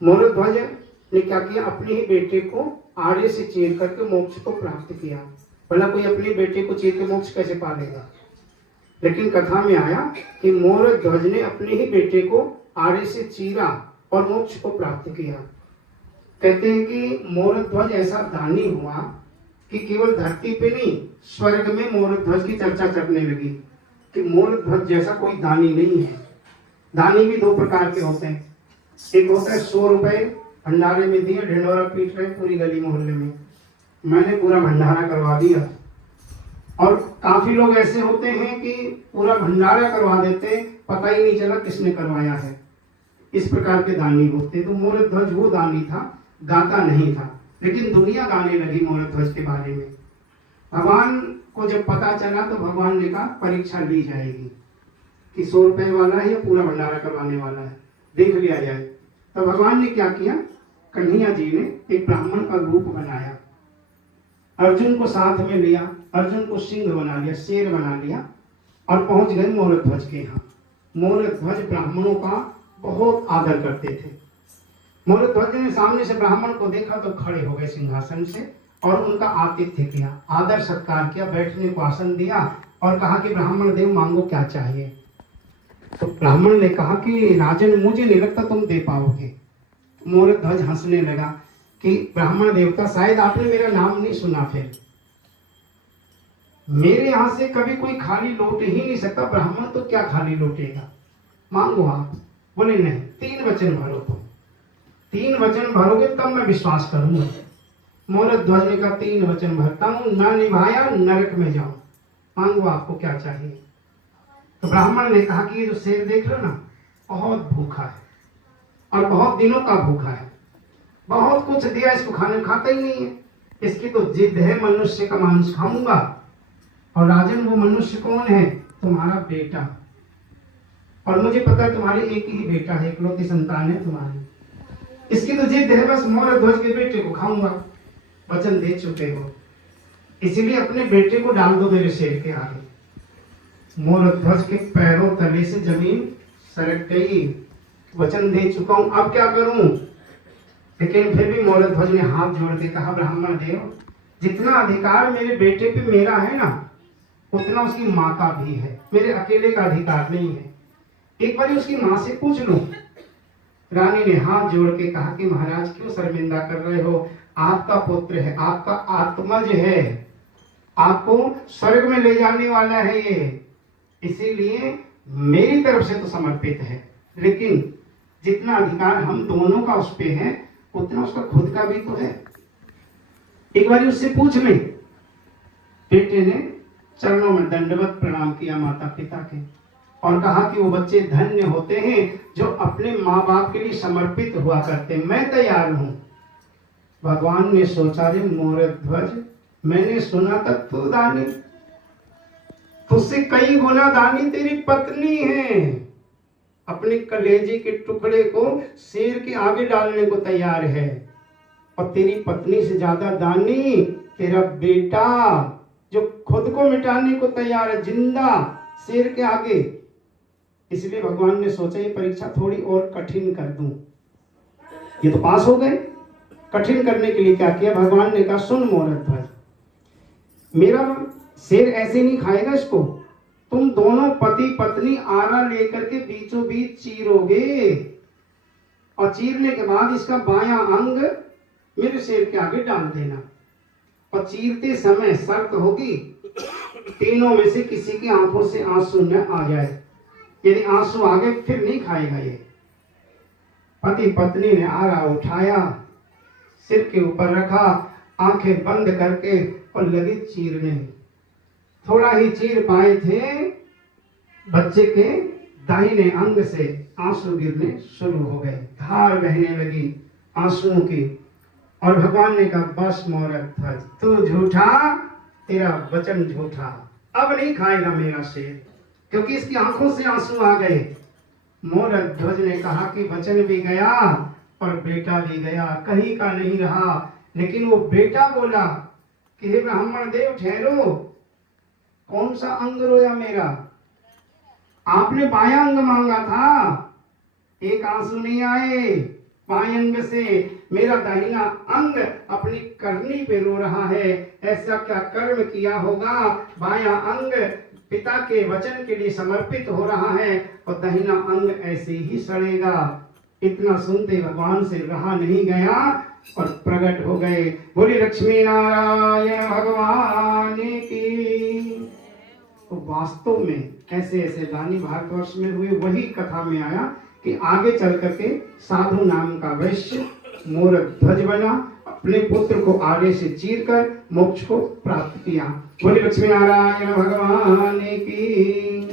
मोरध्वज ने क्या किया, अपने ही बेटे को आड़े से चीर करके मोक्ष को प्राप्त किया। भला कोई अपने बेटे को चीर के मोक्ष कैसे पा लेगा? लेकिन कथा में आया कि मोरध्वज ने अपने ही बेटे को आड़े से चीरा और मोक्ष को प्राप्त किया। कहते हैं कि मोरध्वज ऐसा दानी हुआ कि केवल धरती पे नहीं, स्वर्ग में मोरध्वज की चर्चा करने लगी कि मोरध्वज जैसा कोई दानी नहीं है। दानी भी दो प्रकार के होते हैं। एक होता है 100 रुपए भंडारे में दिए, ढिंडोरा पीट रहे पूरी गली मोहल्ले में, मैंने पूरा भंडारा करवा दिया। और काफी लोग ऐसे होते हैं कि पूरा भंडारा करवा देते, पता ही नहीं चला किसने करवाया है। इस प्रकार के दानी होते। तो मोरध्वज वो दानी था, गाता नहीं था, लेकिन दुनिया गाने लगी मोरध्वज के बारे में। भगवान को जब पता चला तो भगवान ने कहा परीक्षा ली जाएगी कि 100 रुपए वाला है या पूरा भंडारा करवाने वाला है, देख लिया जाए। तो भगवान ने क्या किया, कन्हैया जी ने एक ब्राह्मण का रूप बनाया, अर्जुन को साथ में लिया, अर्जुन को सिंह बना लिया, शेर बना लिया और पहुंच गए मोरध्वज के यहाँ। मोरध्वज ब्राह्मणों का बहुत आदर करते थे। मोरध्वज ने सामने से ब्राह्मण को देखा तो खड़े हो गए सिंहासन से और उनका आतिथ्य किया, आदर सत्कार किया, बैठने को आसन दिया और कहा कि ब्राह्मण देव मांगो क्या चाहिए। तो ब्राह्मण ने कहा कि राजन मुझे नहीं लगता तुम दे पाओगे। मोरध्वज हंसने लगा कि ब्राह्मण देवता शायद आपने मेरा नाम नहीं सुना, फिर मेरे यहां से कभी कोई खाली लौट ही नहीं सकता, ब्राह्मण तो क्या खाली लौटेगा, मांगो आप। बोले नहीं, 3 वचन भरो, तो 3 वचन भरोगे तब मैं विश्वास करूंगा। मोरध्वज ने कहा 3 वचन भरता हूं, ना निभाया नरक में जाऊं, मांगो आपको क्या चाहिए। तो ब्राह्मण ने कहा कि ये जो शेर देख रहे हो ना, बहुत भूखा है और बहुत दिनों का भूखा है, बहुत कुछ दिया इसको खाने, खाता ही नहीं है, इसकी तो जिद है मनुष्य का मांस खाऊंगा। और राजन वो मनुष्य कौन है, तुम्हारा बेटा, और मुझे पता है तुम्हारे एक ही बेटा है, इकलौती संतान है तुम्हारी, इसकी तो जिद है बस मोरध्वज के बेटे को खाऊंगा, वचन दे चुके हो, इसलिए अपने बेटे को डाल दो मेरे शेर के आगे। मोरध्वज के पैरों तले से जमीन सरक गई, वचन दे चुका हूं, अब क्या करूं। लेकिन फिर भी मोरध्वज ने हाथ जोड़ के कहा ब्राह्मण देव, जितना अधिकार मेरे बेटे पे मेरा है ना, उतना उसकी माँ का भी है, मेरे अकेले का अधिकार नहीं है, एक बार उसकी माँ से पूछ लो। रानी ने हाथ जोड़ के कहा कि महाराज क्यों शर्मिंदा कर रहे हो, आपका पुत्र है, आपका आत्मज है, आपको स्वर्ग में ले जाने वाला है ये, इसीलिए मेरी तरफ से तो समर्पित है, लेकिन जितना अधिकार हम दोनों का उस पे है उतना उसका खुद का भी तो है, एक बार उससे पूछ ले। बेटे ने चरणों में दंडवत प्रणाम किया माता पिता के और कहा कि वो बच्चे धन्य होते हैं जो अपने माँ बाप के लिए समर्पित हुआ करते, मैं तैयार हूं। भगवान ने सोचा रे मोरध्वज, मैंने सुना तक तू दानी, तुझसे कई गुना दानी तेरी पत्नी है, अपने कलेजे के टुकड़े को शेर के आगे डालने को तैयार है, और तेरी पत्नी से ज्यादा दानी तेरा बेटा जो खुद को मिटाने को तैयार है, जिंदा शेर के आगे। इसलिए भगवान ने सोचा ये परीक्षा थोड़ी और कठिन कर दूं, ये तो पास हो गए, कठिन करने के लिए क्या किया भगवान ने कहा सुन मोरध्वज, मेरा शेर ऐसे नहीं खाएगा इसको, तुम दोनों पति पत्नी आरा लेकर के बीचों बीच चीरोगे और चीरने के बाद इसका बायां अंग मेरे शेर के आगे डाल देना, और चीरते समय शर्त होगी तीनों में से किसी की आंखों से आंसू न आ जाए, यदि आंसू आ गए फिर नहीं खाएगा ये। पति पत्नी ने आरा उठाया, सिर के ऊपर रखा, आंखें बंद करके और लगे चीरने। थोड़ा ही चीर पाए थे, बच्चे के दाहिने अंग से आंसू गिरने शुरू हो गए, धार बहने लगी आंसुओं की। और भगवान ने कहा बस मोरध्वज, तू झूठा, तेरा वचन झूठा, अब नहीं खाएगा मेरा शेर, क्योंकि इसकी आंखों से आंसू आ गए। मोरध्वज ने कहा कि वचन भी गया और बेटा भी गया, कहीं का नहीं रहा। लेकिन वो बेटा बोला कि हे ब्राह्मण देव ठहरो, कौन सा अंग रोया मेरा, आपने बायां अंग मांगा था, एक आंसू नहीं आए, बाएं अंग से मेरा दाहिना अंग अपनी करनी पे रो रहा है। ऐसा क्या कर्म किया होगा, बायां अंग पिता के वचन के लिए समर्पित हो रहा है और दाहिना अंग ऐसे ही सड़ेगा। इतना सुनते भगवान से रहा नहीं गया और प्रकट हो गए। बोली लक्ष्मी नारायण भगवान की। तो वास्तव में ऐसे ऐसे दानी भारतवर्ष में हुए। वही कथा में आया कि आगे चल करके साधु नाम का वैश्य मोर ध्वज बना, अपने पुत्र को आगे से चीर कर मोक्ष को प्राप्त किया। बोली लक्ष्मी नारायण भगवान की।